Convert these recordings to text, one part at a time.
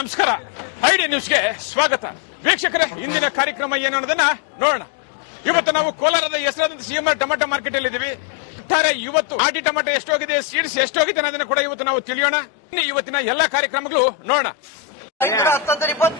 ನಮಸ್ಕಾರ. ಐಡಿ ನ್ಯೂಸ್ಗೆ ಸ್ವಾಗತ. ವೀಕ್ಷಕರೇ, ಇಂದಿನ ಕಾರ್ಯಕ್ರಮ ಏನು ಅನ್ನೋದನ್ನ ನೋಡೋಣ. ಇವತ್ತು ನಾವು ಕೋಲಾರದ ಹೆಸರಾದಂತ ಸಿಎಂಆರ್ ಟೊಮೆಟೊ ಮಾರ್ಕೆಟ್ ಅಲ್ಲಿ ಇದ್ದೀವಿ. ಇವತ್ತು ಆಟಿ ಟೊಮೆಟೊ ಎಷ್ಟೋಗಿದೆ, ಸೀಡ್ಸ್ ಎಷ್ಟೋಗಿದೆ ಅನ್ನೋದನ್ನ ಕೂಡ ಇವತ್ತು ನಾವು ತಿಳಿಯೋಣ. ಇವತ್ತಿನ ಎಲ್ಲಾ ಕಾರ್ಯಕ್ರಮಗಳು ನೋಡೋಣ. 125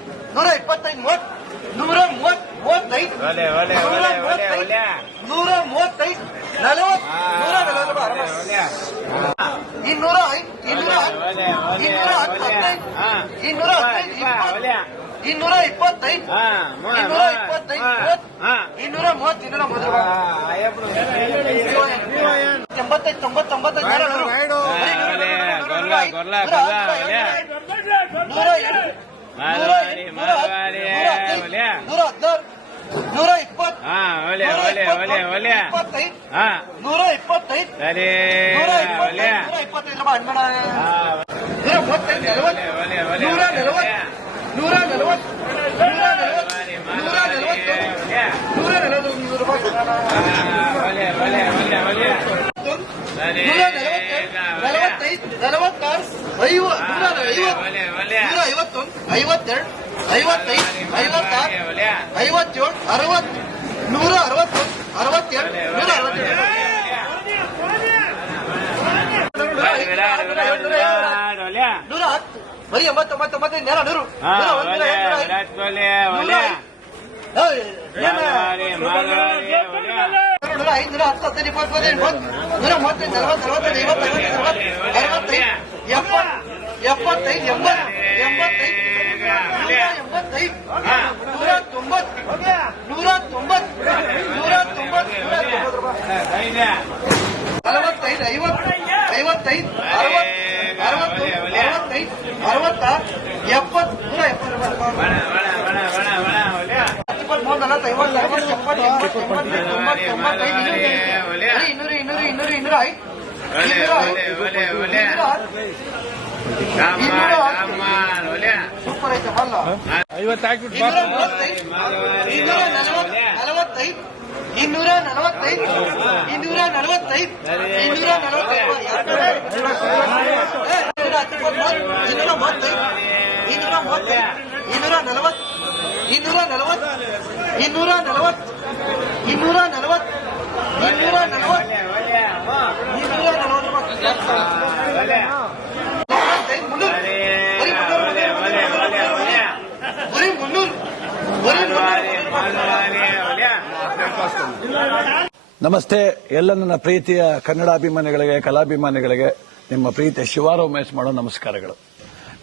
ನಮಸ್ತೆ. ಎಲ್ಲ ನನ್ನ ಪ್ರೀತಿಯ ಕನ್ನಡಾಭಿಮಾನಿಗಳಿಗೆ, ಕಲಾಭಿಮಾನಿಗಳಿಗೆ ನಿಮ್ಮ ಪ್ರೀತಿಯ ಶಿವಾರ ಉಮೇಶ್ ಮಾಡೋ ನಮಸ್ಕಾರಗಳು.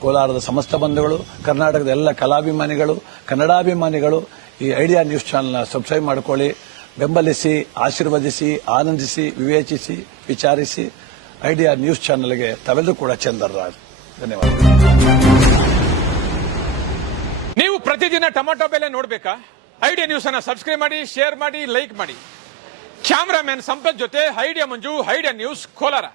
ಕೋಲಾರದ ಸಮಸ್ತ ಬಂಧುಗಳು, ಕರ್ನಾಟಕದ ಎಲ್ಲ ಕಲಾಭಿಮಾನಿಗಳು, ಕನ್ನಡಾಭಿಮಾನಿಗಳು ಈ ಐಡಿಯಾ ನ್ಯೂಸ್ ಚಾನೆಲ್ನ ಸಬ್ಸ್ಕ್ರೈಬ್ ಮಾಡಿಕೊಳ್ಳಿ, ಬೆಂಬಲಿಸಿ, ಆಶೀರ್ವದಿಸಿ, ಆನಂದಿಸಿ, ವಿವೇಚಿಸಿ, ವಿಚಾರಿಸಿ. ಐಡಿಯಾ ನ್ಯೂಸ್ ಚಾನೆಲ್ಗೆ ತಾವೆಲ್ಲರೂ ಕೂಡ ಚಂದರ್ರಾಜ್. ಧನ್ಯವಾದ. ನೀವು ಪ್ರತಿದಿನ ಟೊಮೆಟೊ ಬೆಲೆ ನೋಡಬೇಕಾ? ಐಡಿಯಾ ನ್ಯೂಸ್ ಅನ್ನ ಸಬ್ಸ್ಕ್ರೈಬ್ ಮಾಡಿ, ಶೇರ್ ಮಾಡಿ, ಲೈಕ್ ಮಾಡಿ. ಕ್ಯಾಮರಾಮನ್ ಸಂಪತ್ ಜೊತೆ ಐಡಿಯಾ ಮಂಜು, ಐಡಿಯಾ ನ್ಯೂಸ್, ಕೋಲಾರ.